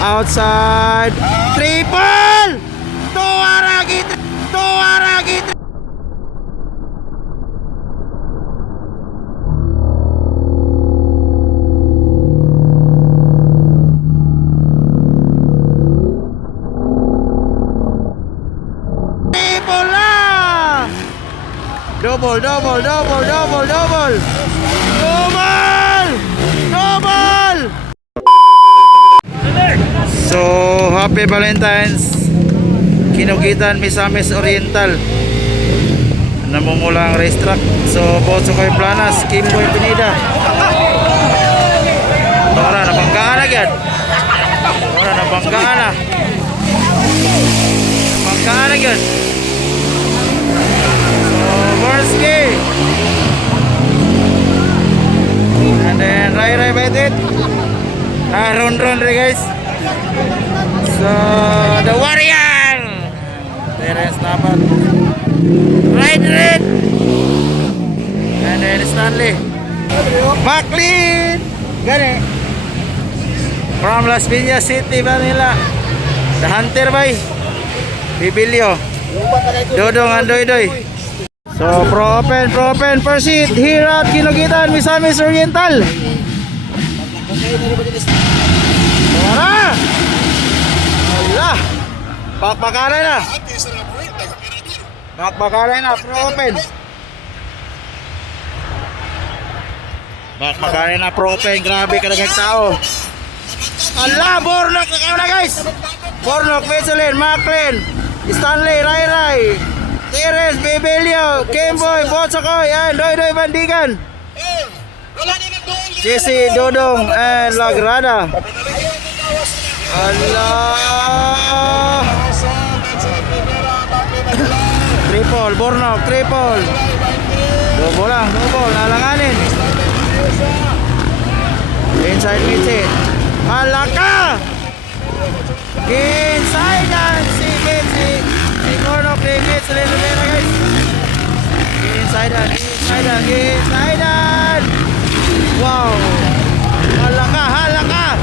Outside. Triple! Tuwaragi! Tuwaragi! Triple na! Double, double, double, double, double! Double! Double! So, happy Valentine's. Kinugitan Misamis Oriental. Namumula ang racetrack. So, Boso Koy Planas, Kimboy Pinida. Tora, nabanggaan na yan. Tora, nabanggaan na. Nabanggaan na yan. So, Borski. And then, Rai Baitit. Ron re guys. So, the Warrior Terence Nabat, Ride Red, and then Stanley Maclean gani from Las Piñas City, Manila. The Hunter by Bibilio Dodong Andoy. So Pro Open proceed here at Kinugitan Misamis Oriental. Tara! Allah! Bakbakaran na! Bakbakaran na, Pro Open! Bakbakaran na, Pro Open. Grabe kadagang tao. Allah! Bornok na kayo na guys! Bornok, Michelin, Maclean, Stanley, Rai, Teres, Bebelio, Kimboy, Botsakoy, and Doy Bandigan, Jesse, Dodong, and Lagrada. Allah! Triple, Bornok, triple. Double lang, double, nalanganin. Inside Mitzi. Malaka! Inside and si Mitzi. Si Bornok, si Mitzi, Lelera guys. Inside and. Wow! Halaka!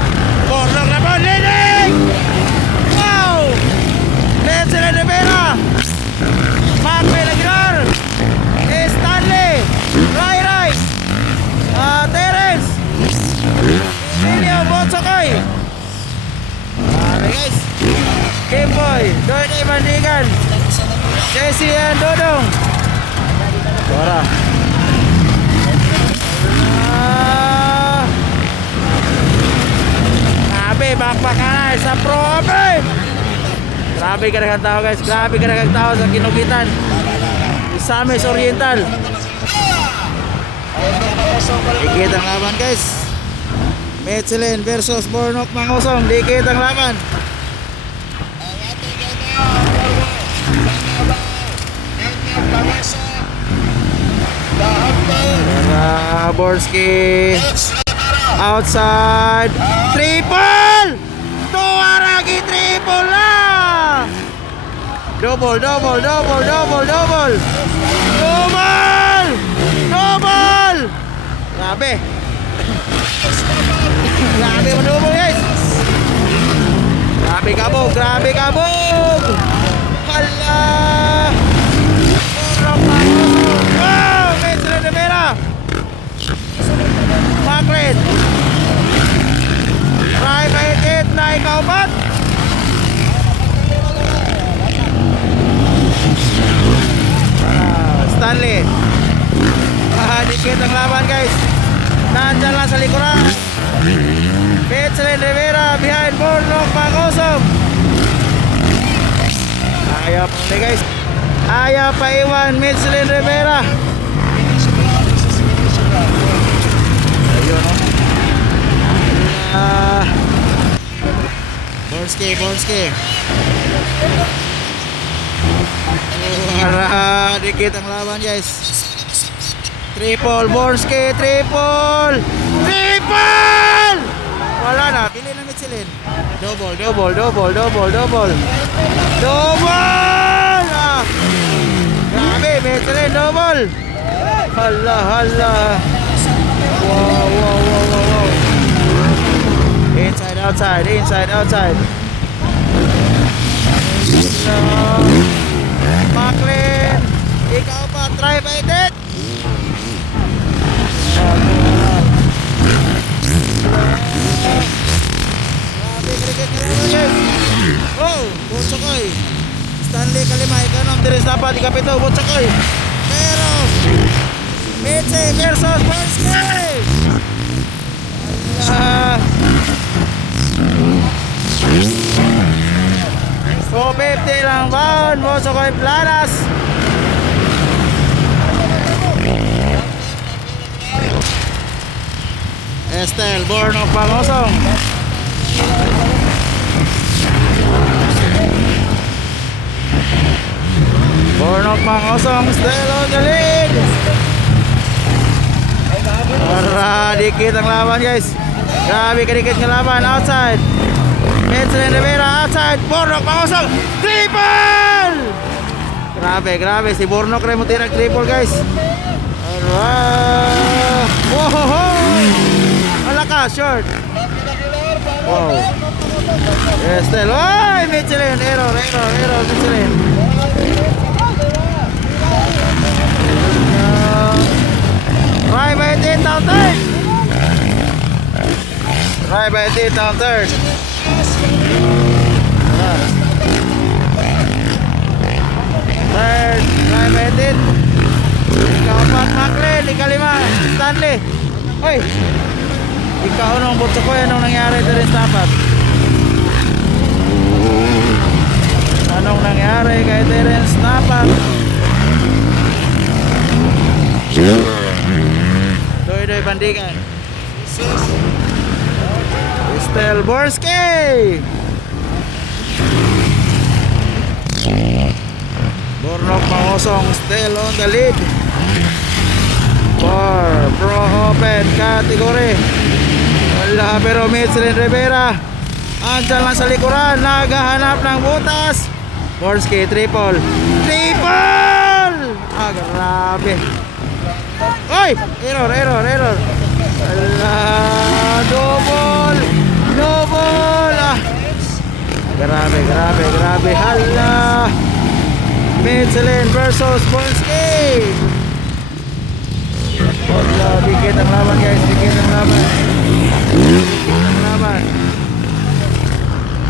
Bornok na po, leading! Wow! Mitzi, Lelera. Maclean Aguilar, Stanley, Rai, Terence, Emilio Botsakoy. Guys, Kimboy, Doy Bandigan, Jesse and Dodong. Tora. Grabe, bakbakan sa Pro Open. Grabe kadagang tao guys, grabe kadagang tao sa Kinugitan Misamis Oriental. Dikit ang laban guys. Michelin versus Bornok Mangosong. Dikit ang laban. Borski outside. Triple! Tuwaragi, triple na! Double! Grabe! Grabe double guys! Grabe kabog! Hala! Wow! Michelin de Vera! Maclean! Rai Baitit na ikaupat! Stanley. Dikit ang laban guys. Nandyan lang sa likuran. Michelin de Vera behind Bornok Mangosong. Ayaw pa ulit guys. Ayaw pa iwan Michelin de Vera. Ayun o. Borski. Dikit ang laban guys. Triple, Borski, triple! Wala na, pili na Michelin. Double! Grabe, Michelin, double! Hala! Wow! Inside outside, inside, outside. Macklin, ikaw pa, try ba edit? Grabe, cricket nila guys. Oh, Botsakoy. Stanley Kalima, ikanom, Dires dapat, ikapito, Botsakoy. Pero, Mitzi versus Polski. So 50 lang ba? Botsakoy Planas. Estel, born of Pangosong. Born of Pangosong, still on the lead. Para dikit ang laban guys. Grabe kadikit ng laban. Outside Medlin Rivera, outside Bornok Pangosong, triple. Grabe si Bornok rin mo tirag triple guys. Alright. Wow. Wala ka, short. Wow. Estel, oy, Michelin, error, Michelin. Right by it down third. Right by it down third. Third, right by it. Ikapat Macklin, ikalima Stanley. Oy, ikaw nung Botsakoy, anong nangyari sa rin dapat? Anong nangyari kay Terence Tapat? Doy Bandigan. Estel Borski. Bornok Pangosong still on the lead for Pro Open category. Wala pero Michelin Rivera andyan lang sa likuran, naghahanap ng butas. Borski triple. Grabe. Oy! Error. Ala, double. Grabe. Hala. Michelin versus Borski. Wala, dikit ang laban guys.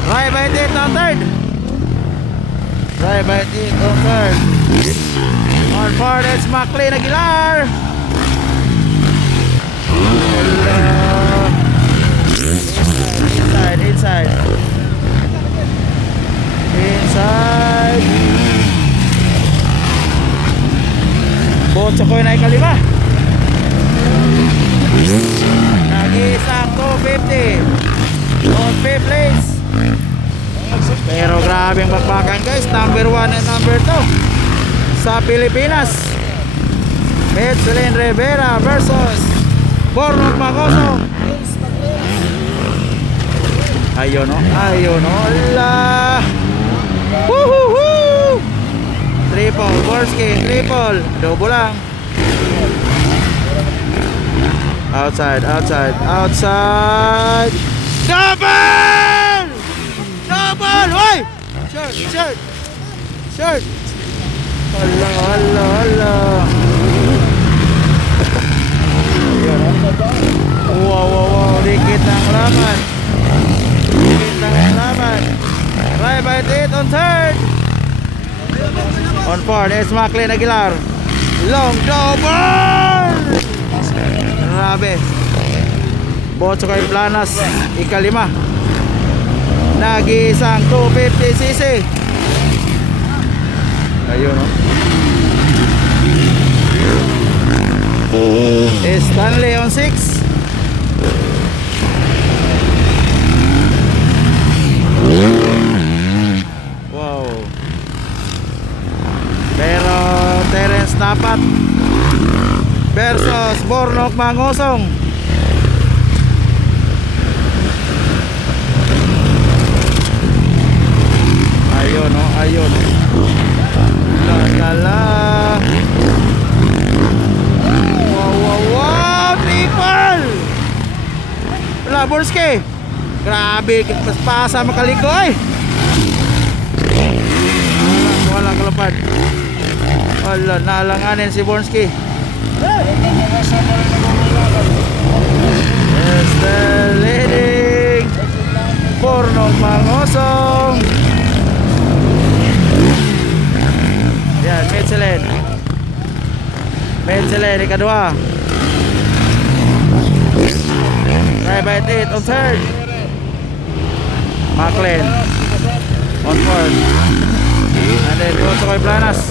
Right by it on third. On fourth, it's Macklin Aguilar. Inside. Botsakoy na ikalima. Nag-isang 250 on 5th place. Pero grabe ang bakbakan guys. Number 1 and number 2 sa Pilipinas. Michelin Rivera versus Bornok Pangosong. Ayun o. Allah. Woohoo. Triple. Borski. Triple. Double lang. Outside. Double. Oy. Short. Allah. Wow. Dikit ang laban. Right by it on third. On fourth, it's Macklin Aguilar. Long double. Grabe. Botsakoy Planas, ikalima. Nag-isang 250cc. Ayun o. Stanley on 6. Wow. Pero Terence Tapat versus Bornok Pangosong. Ayun o. Lala. Wow. Triple. Wala, Borski. Grabe, paspasa makaliko ay. Wala kalapad. Wala, nalanganin si Bornski. Still leading. Pornong Mangosong. Yan, Michelin. Michelin, ikadua. Right by 8 on third. Macklin on fourth. And then go to Koy Planas.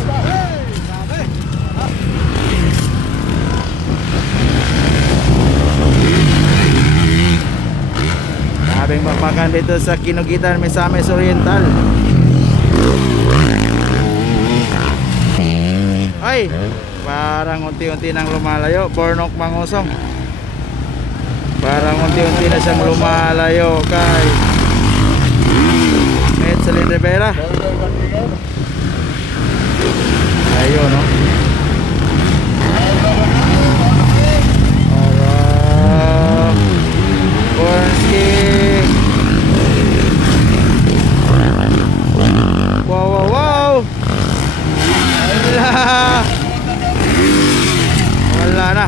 Sabing bakbakan dito sa Kinugitan, Misamis Oriental. Ay, parang unti-unti nang lumalayo. Bornok Mangosong. Parang unti-unti na siyang lumalayo kay Michelin Rivera. Ayun, no? Bornski. Wow, wow, wow. Wala na.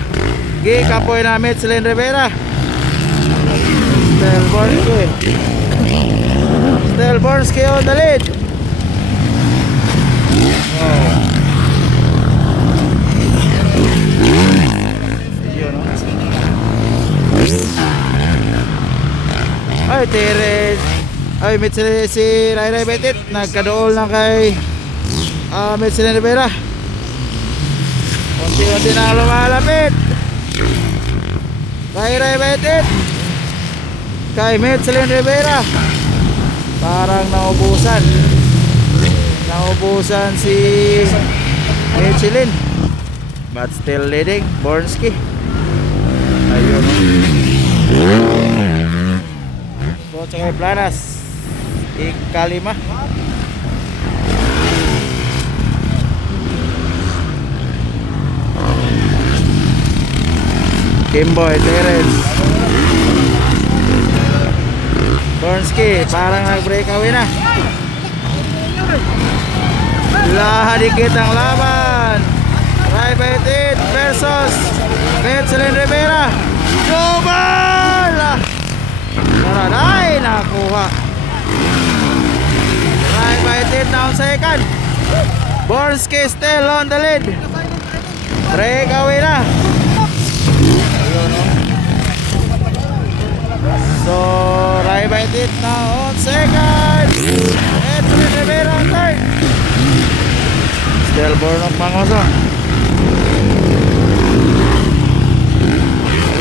Gikapoy na Michelin Rivera. Still Bornski. Still Bornski on the lead. Oh. Yun, no? Ay, Teres. Ay, Michelin si Ray Ray Betit. Nagkadool na kay Michelin Rivera. Unti-unti na lumalapit. Ray Ray Betit kay Michelin Rivera. Parang naubusan. Naubusan si Michelin. But still leading Bornski. Ayun. Go to Koy Planas. Ikalima. Kimboy, Terence. Bornski, parang nag-breakaway na. Lahadikit ang laban. Ray Betit versus Michelin Rivera. Double! Ay, nakuha. Ray Betit down second. Bornski still on the lead. Breakaway na. So, Ray Betit now on second. Michelin Rivera on third. Still Bornok Mangosong.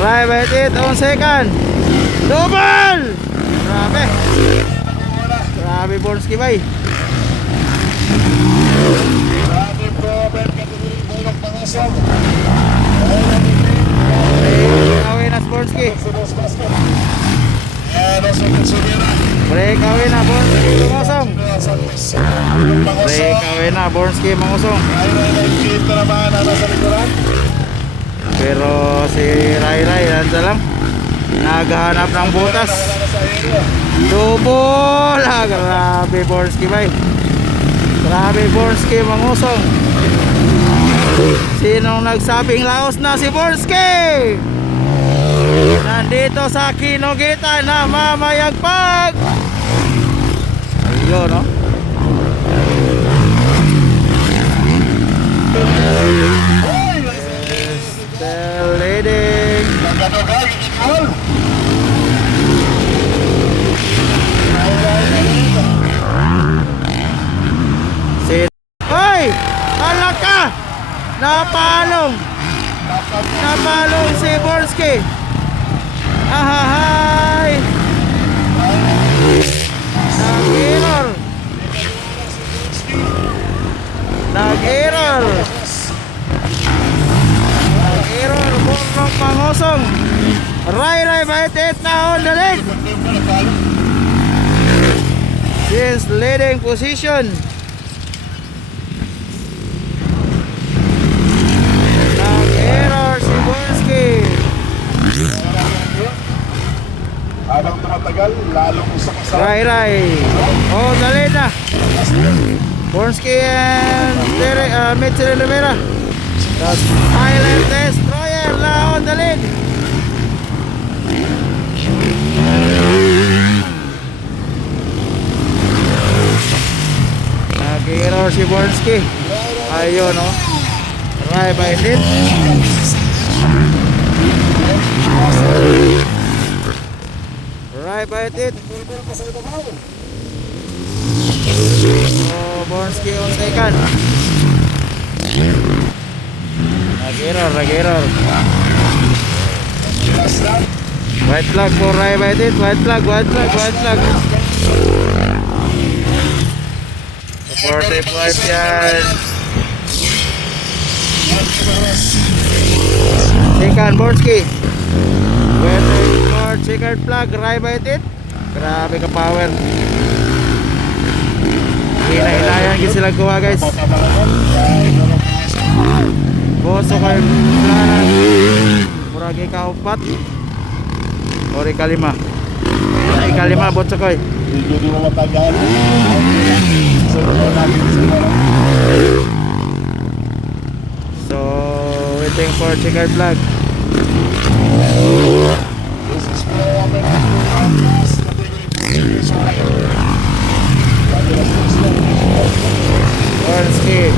Ray Betit on second. Double! Grabe. Grabe Bornski bay. Breakaway na Bornski. Breakaway na Bornski Mangosong. Breakaway na Bornski Mangosong. Pero si Ray Ray nandiyan lang. Naghahanap ng butas. Double! Grabe Bornski bay. Grabe Bornski Mangosong. Sinong nagsabing laos na si Bornski? Nandito sa Kinugitan na mamayagpag. Ayun, no? Still leading. Hoy! Alaka! Napalong! Napalong si Bornski. Ahahay! Nag-error! Nag-error! Nag-error! Bornok Mangosong! Ray Ray Betit na on the lead! Since leading position. Nag-error si Bornski. Habang tumatagal, lalong sa kasama. Rai. Oh, dali na. Bornski and Mitchell Rivera. The Silent Destroyer. Laon, dali. Nag-error si Bornski. Ayun, oh. Rai by it. Rai by it. Oh, Bornski on second. Nag-error. White flag for Rai by it. White flag. 45 yan. Second, Bornski. Waiting for checkered flag. Rai by it. Grabe ka power. Hinahilayan gid sila kuha, guys. Boso kayo planan. Murag ika-4 or ika-5. Ika-5 boso koy. Hindi di mo matagal. So waiting for checkered flag. Bornski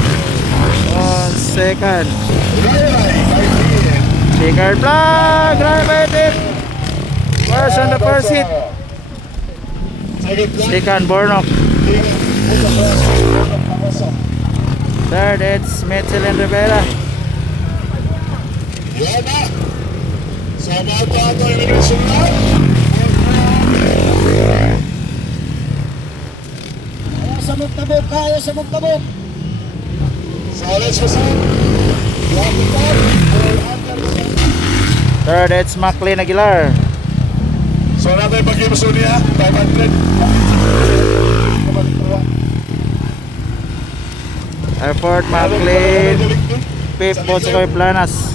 on second. Checkered flag. Rai by it. First on the first hit. Second, Bornok. Third, it's Mitchell and Rivera. Sa magtabok. Third, it's McLean Aguilar. So natin pag-imuso niya, 500. Effort, McLean. Fifth, Botscoy Planas.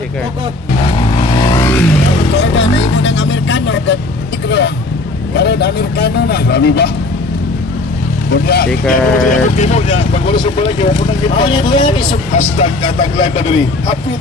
Checker. May mo ng Amerikano, Negro. Karon Amerikano na. Grabe ba? Checker. Pag-ulos yung pala, kaya mo nang gito. Hashtag katag live na diri. Hapit